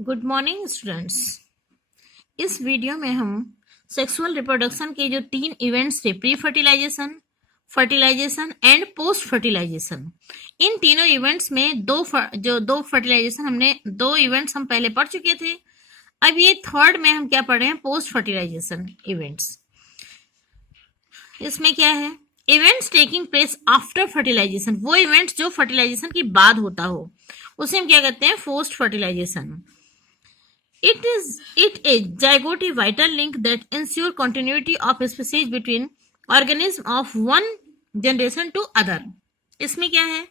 Good morning students. इस video में हम सेक्सुअल रिप्रोडक्शन के जो 3 इवेंट्स थे, pre fertilization, fertilization and post fertilization, इन तीनों इवेंट्स में दो इवेंट्स हम पहले पढ़ चुके थे। अब ये थर्ड में हम क्या पढ़ रहे हैं, पोस्ट फर्टिलाइजेशन इवेंट्स। इसमें क्या है, events taking place after fertilization, वो इवेंट्स जो फर्टिलाइजेशन के बाद होता हो उसे हम क्या कहते हैं, post fertilization. It a zygote a vital link that ensure continuity of species between organism of one generation to other। इसमें क्या है,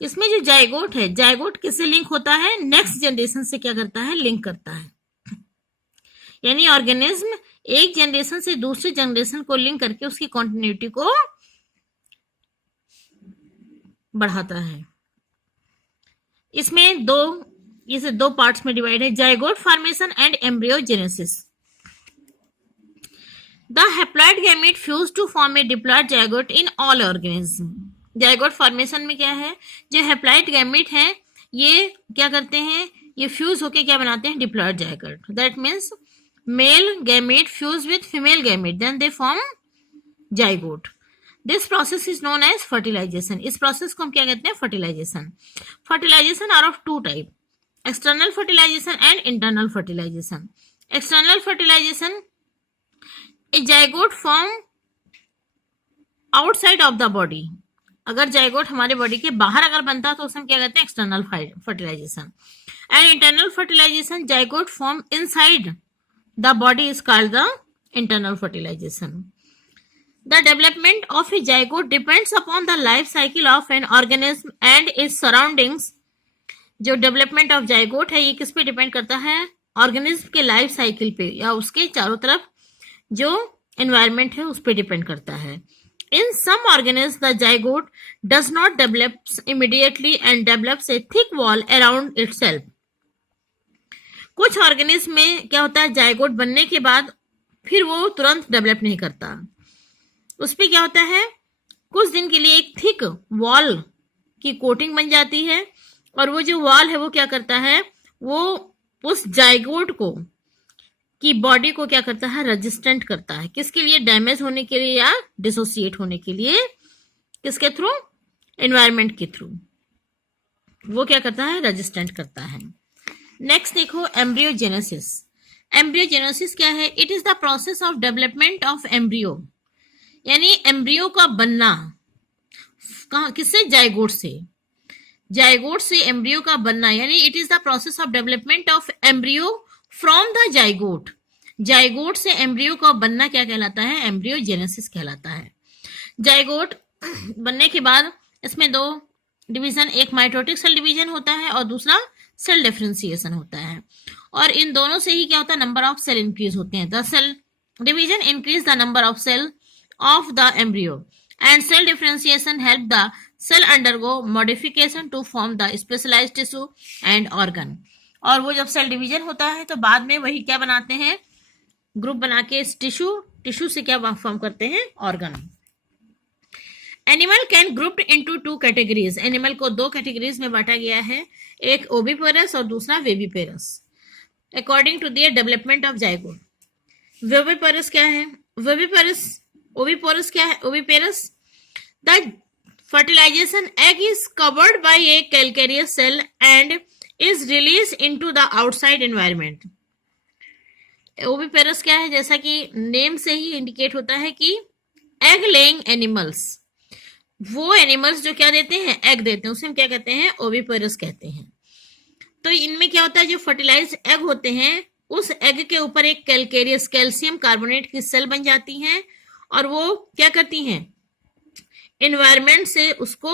इसमें जो जाइगोट है, जाइगोट किससे लिंक होता है, नेक्स्ट जनरेशन से क्या करता है, लिंक करता है। यानी ऑर्गेनिज्म एक जनरेशन से दूसरी जनरेशन को लिंक करके उसकी कंटिन्यूटी को बढ़ाता है। इसमें इसे दो पार्ट्स में डिवाइड है, zygote formation and embryogenesis. The haploid gamete fuse to form a diploid zygote in all organism. Zygote formation में क्या है, जो हैप्लॉइड गैमेट है ये क्या करते हैं, ये फ्यूज होके क्या बनाते हैं, diploid zygote. That means male gamete fuse with female gamete, then they form zygote. This process is known as fertilization. इस प्रोसेस को हम क्या कहते हैं, fertilization. Fertilization are of 2 type, external fertilization and internal fertilization। external fertilization, a zygote form outside of the body। अगर zygote हमारे body के बाहर अगर बनता तो उसे हम क्या कहते हैं, external fertilization. And internal fertilization, zygote form inside the body is called the internal fertilization. The development of a zygote depends upon the life cycle of an organism and its surroundings। जो development of zygote है ये किस पे depend करता है, organism के life cycle पे, या उसके चारों तरफ जो एनवायरनमेंट है उस पे डिपेंड करता है। In some organism the zygote does not develops immediately and develops a thick wall around itself. कुछ ऑर्गेनिज्म में क्या होता है, जाइगोट बनने के बाद फिर वो तुरंत डेवलप नहीं करता, उस पे क्या होता है, कुछ दिन के लिए एक थिक वॉल की कोटिंग बन जाती है, और वो जो वॉल है वो क्या करता है, वो उस जाइगोट को की बॉडी को क्या करता है, रेजिस्टेंट करता है। किसके लिए, डैमेज होने के लिए या डिसोसिएट होने के लिए, किसके थ्रू, एनवायरनमेंट के थ्रू वो क्या करता है, रेजिस्टेंट करता है। नेक्स्ट देखो, एम्ब्रियोजेनेसिस। एम्ब्रियोजेनेसिस क्या है, it is the process of development of embryo, यानी एम्ब्रियो का बनना कहाँ, किससे, जाइगोट से। जाइगोट से एम्ब्रियो का बनना, यानी it is the process of development of embryo from the zygote. Zygote से एम्ब्रियो का बनना क्या कहलाता है, एम्ब्रियोजेनेसिस कहलाता है। जाइगोट बनने के बाद इसमें 2 डिवीजन, एक माइटोटिक सेल डिवीजन होता है और दूसरा सेल डिफरेंशिएशन होता है। और इन दोनों से ही क्या होता है, नंबर ऑफ सेल इंक्रीज होते हैं। The cell division increase the number of cell of the embryo and cell differentiation help the cell undergo modification to form the specialized tissue and organ। और वो जब सेल डिवीजन होता है तो बाद में वही क्या बनाते हैं, ग्रुप बना के टिश्यू से क्या फॉर्म करते हैं, organ. Animal can grouped into 2 categories. Animal को 2 कैटेगरीज में बांटा गया है, एक ओविपेरस और दूसरा viviparous, according to the development of zygote. Viviparous क्या है, ओविपेरस क्या है, oviparous, the fertilization egg is covered by a calcareous shell and is release into the outside environment. Oviparous क्या है, जैसा कि नेम से ही इंडिकेट होता है कि एग लेइंग एनिमल्स, वो एनिमल्स जो क्या देते हैं, एग देते हैं, उसे हम क्या कहते हैं, ओविपेरस कहते हैं। तो इनमें क्या होता है, जो फर्टिलाइज्ड एग होते हैं उस एग के ऊपर एक कैलकेरियस, कैल्शियम कार्बोनेट की सेल बन जाती हैं, और वो क्या करती हैं, एनवायरनमेंट से उसको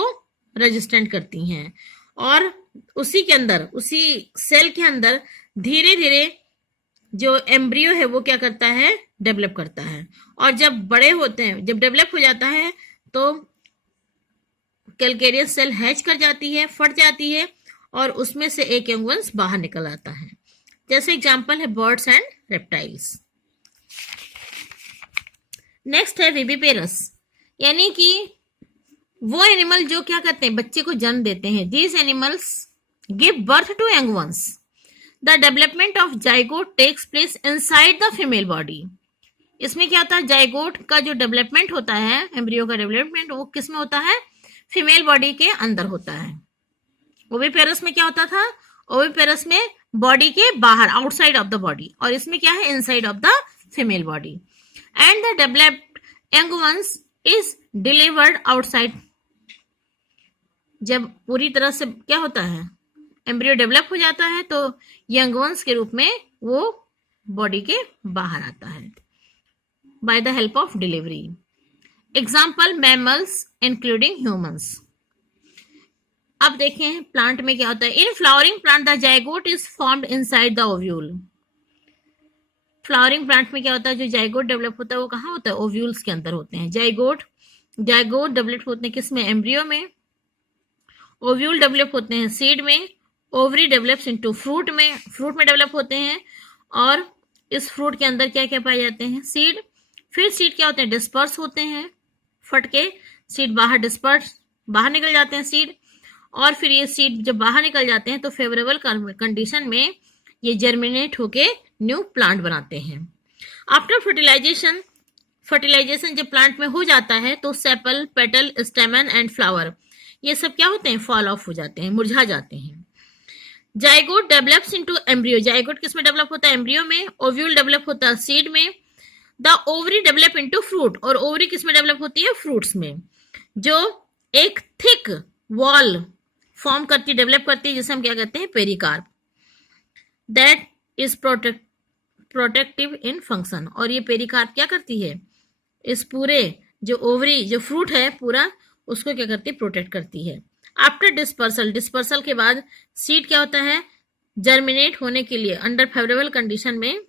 रेजिस्टेंट करती हैं, और उसी के अंदर, उसी सेल के अंदर धीरे धीरे जो एम्ब्रियो है वो क्या करता है, डेवलप करता है। और जब बड़े होते हैं, जब डेवलप हो जाता है तो कैलकेरियस सेल हैच कर जाती है, फट जाती है, और उसमें से एक यंग वंस बाहर निकल आता है। जैसे एग्जाम्पल है बर्ड्स एंड रेप्टाइल्स। नेक्स्ट है विविपेरस, यानी कि वो एनिमल जो क्या करते हैं, बच्चे को जन्म देते हैं। These animals give birth to young ones. The development of zygote takes place inside the female body. इसमें क्या होता है, जाइगोट का जो डेवलपमेंट होता है, एम्ब्रियो का डेवलपमेंट, वो किस में होता है, फीमेल बॉडी के अंदर होता है। ओविपेरस में क्या होता था, ओविपेरस में बॉडी के बाहर, आउटसाइड ऑफ द बॉडी, और इसमें क्या है, inside of the female body. And the developed young ones is delivered outside. जब पूरी तरह से क्या होता है, एम्ब्रियो डेवलप हो जाता है, तो यंग वंस के रूप में वो बॉडी के बाहर आता है by the help of delivery. Example mammals including humans. अब देखें प्लांट में क्या होता है। In flowering plant the zygote is formed inside the ovule. Flowering plant में क्या होता है, जो जाइगोट डेवलप होता है वो कहाँ होता है, ओव्यूल्स के अंदर होते हैं। जाइगोट डेवलप होते हैं किस में, एम्ब्रियो में। ओव्यूल डेवलप होते हैं सीड में। ओवरी डेवलप्स इनटू फ्रूट में, फ्रूट में डेवलप होते हैं, और इस फ्रूट के अंदर क्या क्या पाए जाते हैं, सीड। फिर सीड क्या होते हैं, डिस्पर्स होते हैं, फट के सीड बाहर बाहर निकल जाते हैं सीड, और फिर ये सीड जब बाहर निकल जाते हैं तो फेवरेबल कंडीशन में ये जर्मिनेट होके न्यू प्लांट बनाते हैं। आफ्टर फर्टिलाइजेशन जब प्लांट में हो जाता है तो सेपल, पेटल, स्टेमन एंड फ्लावर ये सब क्या होते हैं, फॉल ऑफ हो जाते हैं, मुरझा जाते हैं। Zygote develops into embryo. Zygote किस में डेवलप होता है, एम्ब्रियो में। ओव्यूल डेवलप होता है सीड में। The ovary develop into fruit, और ओवरी किस में डेवलप होती है, फ्रूट्स में, जो एक थिक वॉल फॉर्म करती, डेवलप करती है, जिसे हम क्या कहते हैं, pericarp. That is protective in function. और ये पेरिकार्प क्या करती है, इस पूरे जो ओवरी, जो फ्रूट है पूरा, उसको क्या करती है, प्रोटेक्ट करती है। आफ्टर डिस्पर्सल के बाद सीड क्या होता है, जर्मिनेट होने के लिए अंडर फेवरेबल कंडीशन में।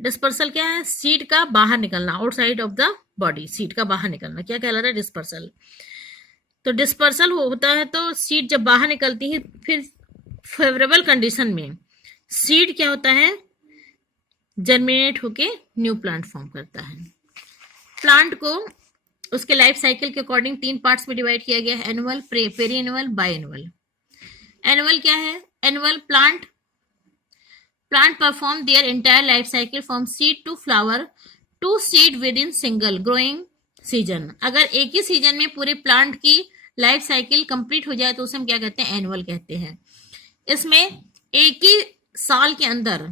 डिस्पर्सल क्या है, सीड का बाहर निकलना, outside of the body, seed का बाहर निकलना क्या कहलाता है, डिस्पर्सल। तो डिस्पर्सल होता है तो सीड जब बाहर निकलती है, फिर फेवरेबल कंडीशन में सीड क्या होता है, जर्मिनेट होके न्यू प्लांट फॉर्म करता है। प्लांट को उसके लाइफ साइकिल के अकॉर्डिंग 3 पार्ट्स में डिवाइड किया गया है, annual, perennial, biennial. Annual क्या है, annual plant perform their entire life cycle from seed to flower to seed within single growing season. अगर एक ही सीजन में पूरे प्लांट की लाइफ साइकिल कंप्लीट हो जाए तो उसे हम क्या कहते हैं, एनुअल कहते हैं। इसमें एक ही साल के अंदर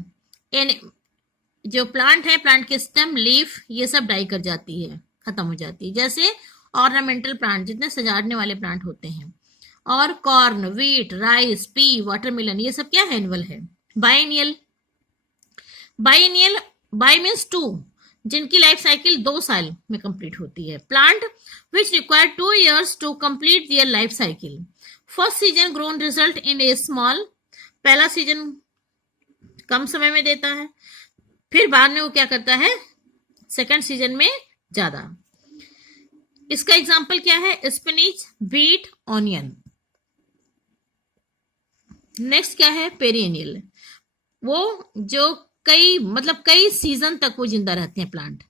जो प्लांट है, प्लांट के स्टेम, लीफ, ये सब डाई कर जाती है, खत्म हो जाती है। जैसे ऑर्नामेंटल प्लांट, जितने सजाने वाले प्लांट होते हैं, और corn, wheat, rice, P, watermelon, ये सब क्या है, एनुअल है। बाइनियल बाई मीन्स 2, जिनकी लाइफ साइकिल 2 साल में कंप्लीट होती है। Plant which require 2 years to complete their life cycle. First season grown result in a small, पहला सीजन कम समय में देता है, फिर बाद में वो क्या करता है, सेकंड सीजन में ज्यादा। इसका एग्जाम्पल क्या है, स्पिनिच, बीट, ऑनियन। नेक्स्ट क्या है, पेरिनियल, वो जो कई सीजन तक वो जिंदा रहते हैं प्लांट,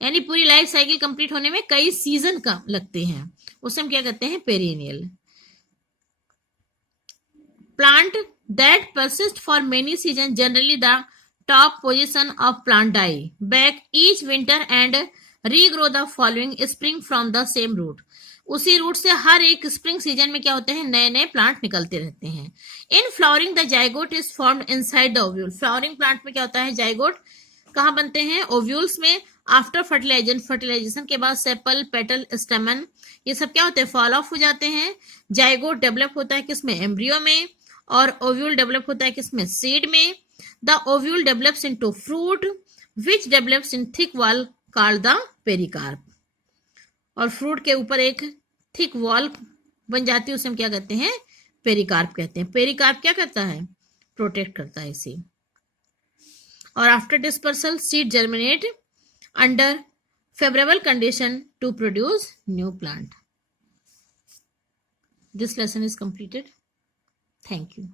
यानी पूरी लाइफ साइकिल कंप्लीट होने में कई सीजन का लगते हैं, उसे हम क्या कहते हैं, perennial. Plant that persist for many season, generally the top position of plant die back each winter and regrow the following spring from the same root. उसी रूट से हर एक स्प्रिंग सीजन में क्या होते हैं, नए नए प्लांट निकलते रहते हैं। In flowering the zygote is formed inside the ovule. Flowering plant में क्या होता है, जाइगोट कहाँ बनते हैं, ओव्यूल्स में। आफ्टर फर्टिलाइजेशन के बाद सेपल, पेटल, स्टेमन, ये सब क्या होते हैं, फॉल ऑफ हो जाते हैं। जाइगोट डेवलप होता है किसमें, एम्ब्रियो में, और ओव्यूल डेवलप होता है किसमें, सीड में। The ovule develops into fruit which develops in thick wall called the pericarp. और फ्रूट के ऊपर एक थिक वॉल बन जाती है, उसे हम क्या कहते हैं, पेरिकार्प कहते हैं। पेरिकार्प क्या करता है, प्रोटेक्ट करता है इसे। और after dispersal seed germinate under favourable condition to produce new plant. This lesson is completed. Thank you.